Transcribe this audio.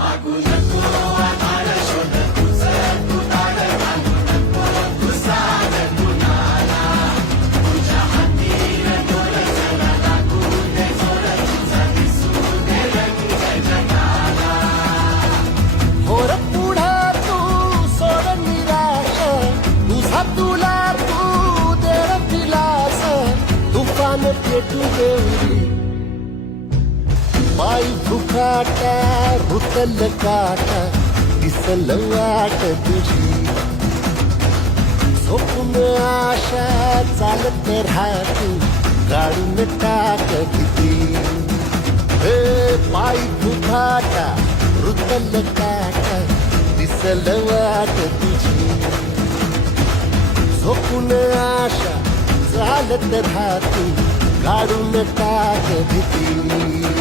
मागू नको आधार शोध तुझं तू दाड घालू नको तू साध कुणाला तुझ्या हातीर दोर जरा लागू दे जोर तुझा दिसू दे रंग जगाला होर पुढा तू सोड निराश तुझा तुला तू दे दिलास तुफान पेटू देऊरी पायी फुकाटा रुतल काटा दिसल वाट तुझी झोपून आशा चालत राहतो काढून टाक भीती हे पायी फुकाटा रुतल काटा दिसल वाट तुझी झोपून आशा चालत राहतो काढून टाक भीती